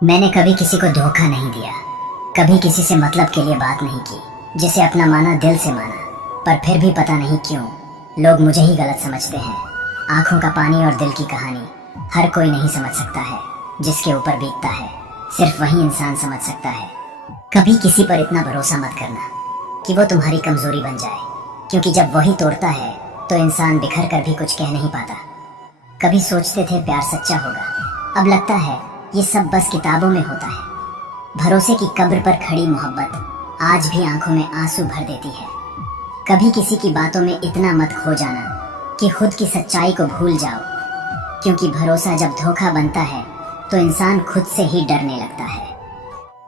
मैंने कभी किसी को धोखा नहीं दिया, कभी किसी से मतलब के लिए बात नहीं की, जिसे अपना माना दिल से माना। पर फिर भी पता नहीं क्यों लोग मुझे ही गलत समझते हैं। आंखों का पानी और दिल की कहानी हर कोई नहीं समझ सकता है, जिसके ऊपर बीतता है सिर्फ वही इंसान समझ सकता है। कभी किसी पर इतना भरोसा मत करना कि वो तुम्हारी कमजोरी बन जाए, क्योंकि जब वही तोड़ता है तो इंसान बिखर कर भी कुछ कह नहीं पाता। कभी सोचते थे प्यार सच्चा होगा, अब लगता है ये सब बस किताबों में होता है। भरोसे की कब्र पर खड़ी मोहब्बत आज भी आंखों में आंसू भर देती है। कभी किसी की बातों में इतना मत खो जाना कि खुद की सच्चाई को भूल जाओ, क्योंकि भरोसा जब धोखा बनता है तो इंसान खुद से ही डरने लगता है।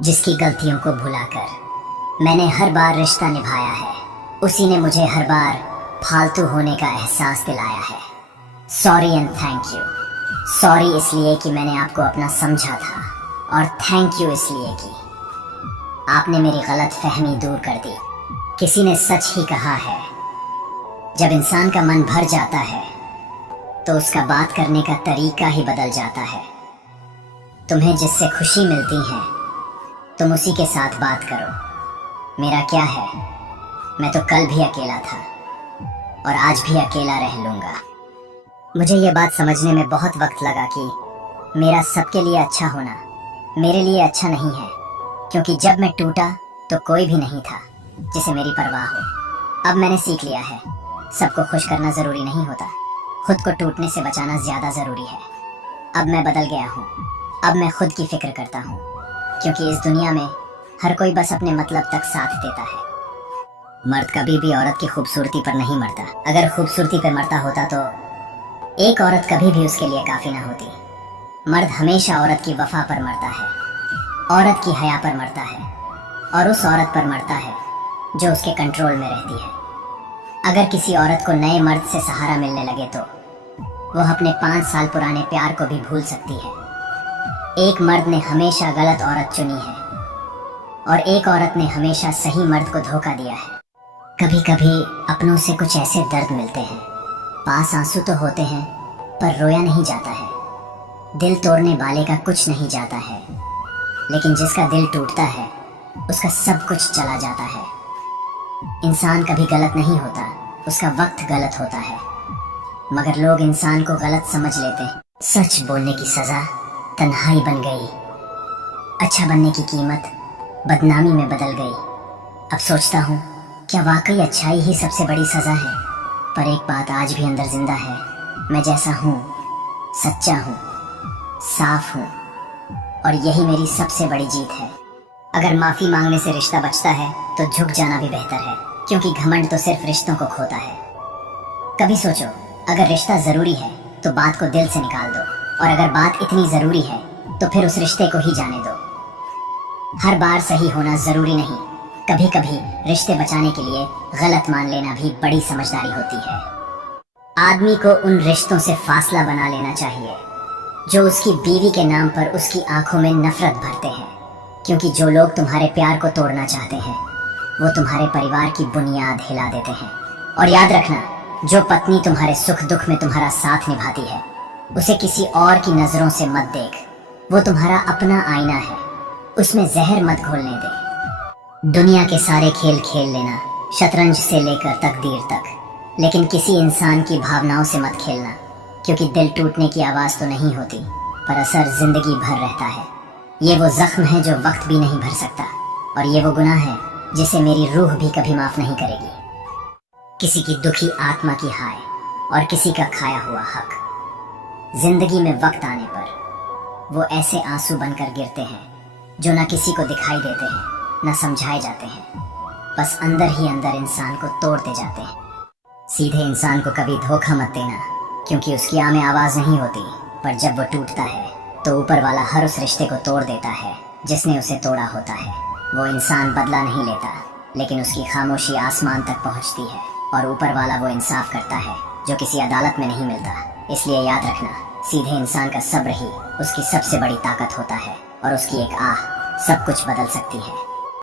जिसकी गलतियों को भुलाकर मैंने हर बार रिश्ता निभाया है, उसी ने मुझे हर बार फालतू होने का एहसास दिलाया है। Sorry and thank you. Sorry इसलिए कि मैंने आपको अपना समझा था, और थैंक यू इसलिए कि आपने मेरी गलत फहमी दूर कर दी। किसी ने सच ही कहा है, जब इंसान का मन भर जाता है तो उसका बात करने का तरीका ही बदल जाता है। तुम्हें जिससे खुशी मिलती है तुम उसी के साथ बात करो। मेरा क्या है, मैं तो कल भी अकेला था और आज भी अकेला रह लूंगा। मुझे ये बात समझने में बहुत वक्त लगा कि मेरा सबके लिए अच्छा होना मेरे लिए अच्छा नहीं है, क्योंकि जब मैं टूटा तो कोई भी नहीं था जिसे मेरी परवाह हो। अब मैंने सीख लिया है, सबको खुश करना जरूरी नहीं होता, खुद को टूटने से बचाना ज्यादा जरूरी है। अब मैं बदल गया हूँ, अब मैं खुद की फिक्र करता हूँ, क्योंकि इस दुनिया में हर कोई बस अपने मतलब तक साथ देता है। मर्द कभी भी औरत की खूबसूरती पर नहीं मरता। अगर खूबसूरती पर मरता होता तो एक औरत कभी भी उसके लिए काफी ना होती। मर्द हमेशा औरत की वफा पर मरता है, औरत की हया पर मरता है, और उस औरत पर मरता है जो उसके कंट्रोल में रहती है। अगर किसी औरत को नए मर्द से सहारा मिलने लगे तो वो अपने 5 साल पुराने प्यार को भी भूल सकती है। एक मर्द ने हमेशा गलत औरत चुनी है, और एक औरत ने हमेशा सही मर्द को धोखा दिया है। कभी कभी अपनों से कुछ ऐसे दर्द मिलते हैं, पास आंसू तो होते हैं पर रोया नहीं जाता है। दिल तोड़ने वाले का कुछ नहीं जाता है, लेकिन जिसका दिल टूटता है उसका सब कुछ चला जाता है। इंसान कभी गलत नहीं होता, उसका वक्त गलत होता है, मगर लोग इंसान को गलत समझ लेते हैं। सच बोलने की सजा तन्हाई बन गई, अच्छा बनने की कीमत बदनामी में बदल गई। अब सोचता हूँ क्या वाकई अच्छाई ही सबसे बड़ी सजा है। पर एक बात आज भी अंदर जिंदा है, मैं जैसा हूँ सच्चा हूँ, साफ हूँ, और यही मेरी सबसे बड़ी जीत है। अगर माफी मांगने से रिश्ता बचता है तो झुक जाना भी बेहतर है, क्योंकि घमंड तो सिर्फ रिश्तों को खोता है। कभी सोचो, अगर रिश्ता जरूरी है तो बात को दिल से निकाल दो, और अगर बात इतनी जरूरी है तो फिर उस रिश्ते को ही जाने दो। हर बार सही होना जरूरी नहीं, कभी कभी रिश्ते बचाने के लिए गलत मान लेना भी बड़ी समझदारी होती है। आदमी को उन रिश्तों से फासला बना लेना चाहिए जो उसकी बीवी के नाम पर उसकी आंखों में नफरत भरते हैं, क्योंकि जो लोग तुम्हारे प्यार को तोड़ना चाहते हैं वो तुम्हारे परिवार की बुनियाद हिला देते हैं। और याद रखना, जो पत्नी तुम्हारे सुख दुख में तुम्हारा साथ निभाती है उसे किसी और की नजरों से मत देख, वो तुम्हारा अपना आईना है, उसमें जहर मत घोलने दे। दुनिया के सारे खेल खेल लेना, शतरंज से लेकर तकदीर तक, लेकिन किसी इंसान की भावनाओं से मत खेलना, क्योंकि दिल टूटने की आवाज तो नहीं होती पर असर जिंदगी भर रहता है। ये वो जख्म है जो वक्त भी नहीं भर सकता, और ये वो गुनाह है जिसे मेरी रूह भी कभी माफ नहीं करेगी। किसी की दुखी आत्मा की हाय और किसी का खाया हुआ हक। जिंदगी में वक्त आने पर वो ऐसे आंसू बनकर गिरते हैं जो ना किसी को दिखाई देते हैं न समझाए जाते हैं, बस अंदर ही अंदर इंसान को तोड़ते जाते हैं। सीधे इंसान को कभी धोखा मत देना, क्योंकि उसकी आह में आवाज नहीं होती, पर जब वो टूटता है तो ऊपर वाला हर उस रिश्ते को तोड़ देता है जिसने उसे तोड़ा होता है। वो इंसान बदला नहीं लेता, लेकिन उसकी खामोशी आसमान तक पहुंचती है, और ऊपर वाला वो इंसाफ करता है जो किसी अदालत में नहीं मिलता। इसलिए याद रखना, सीधे इंसान का सब्र ही उसकी सबसे बड़ी ताकत होता है, और उसकी एक आह सब कुछ बदल सकती है।